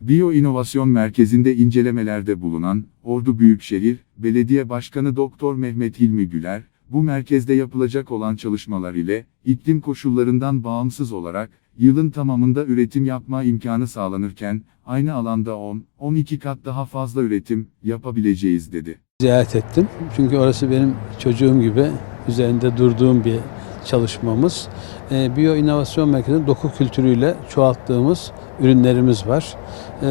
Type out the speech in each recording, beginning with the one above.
Biyo İnovasyon Merkezi'nde incelemelerde bulunan Ordu Büyükşehir Belediye Başkanı Doktor Mehmet Hilmi Güler, bu merkezde yapılacak olan çalışmalar ile iklim koşullarından bağımsız olarak yılın tamamında üretim yapma imkanı sağlanırken aynı alanda 10-12 kat daha fazla üretim yapabileceğiz dedi. Ziyaret ettim. Çünkü orası benim çocuğum gibi üzerinde durduğum bir çalışmamız. Ee, Biyo İnovasyon Merkezi'nde doku kültürüyle çoğalttığımız ürünlerimiz var. Ee,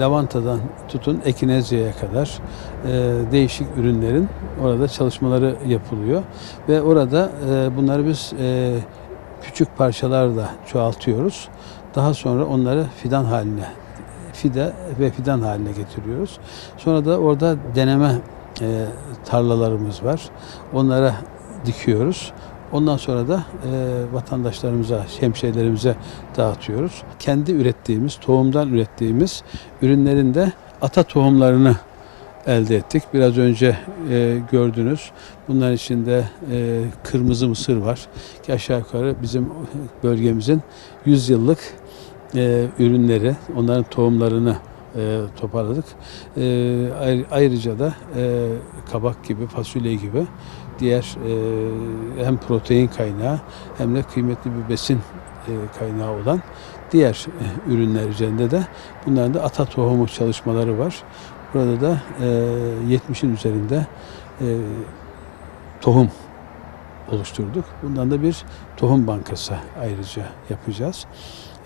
lavantadan tutun ekinezyaya kadar e, değişik ürünlerin orada çalışmaları yapılıyor. Ve orada e, bunları biz e, küçük parçalarla çoğaltıyoruz. Daha sonra onları fidan haline fide ve fidan haline getiriyoruz. Sonra da orada deneme e, tarlalarımız var. Onlara dikiyoruz. Ondan sonra da e, vatandaşlarımıza, hemşehrilerimize dağıtıyoruz. Kendi ürettiğimiz, tohumdan ürettiğimiz ürünlerin de ata tohumlarını elde ettik. Biraz önce e, gördünüz. Bunların içinde e, kırmızı mısır var. Ki aşağı yukarı bizim bölgemizin 100 yıllık e, ürünleri, onların tohumlarını e, toparladık. E, ayr- ayrıca da e, kabak gibi, fasulye gibi diğer e, hem protein kaynağı hem de kıymetli bir besin e, kaynağı olan diğer e, ürünler üzerinde de bunların da ata tohumu çalışmaları var. Burada da e, 70'in üzerinde e, tohum oluşturduk. Bundan da bir tohum bankası ayrıca yapacağız.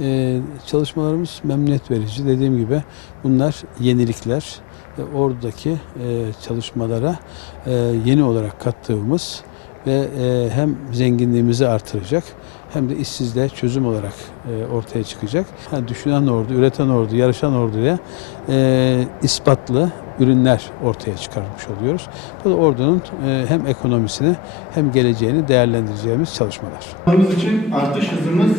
Ee, çalışmalarımız memnuniyet verici. Dediğim gibi bunlar yenilikler ve oradaki e, çalışmalara e, yeni olarak kattığımız ve e, hem zenginliğimizi artıracak hem de işsizliğe çözüm olarak e, ortaya çıkacak. Ha, düşünen ordu, üreten ordu, yarışan orduya e, ispatlı ürünler ortaya çıkarmış oluyoruz. Bu da ordunun e, hem ekonomisini hem geleceğini değerlendireceğimiz çalışmalar. İçin artış hızımız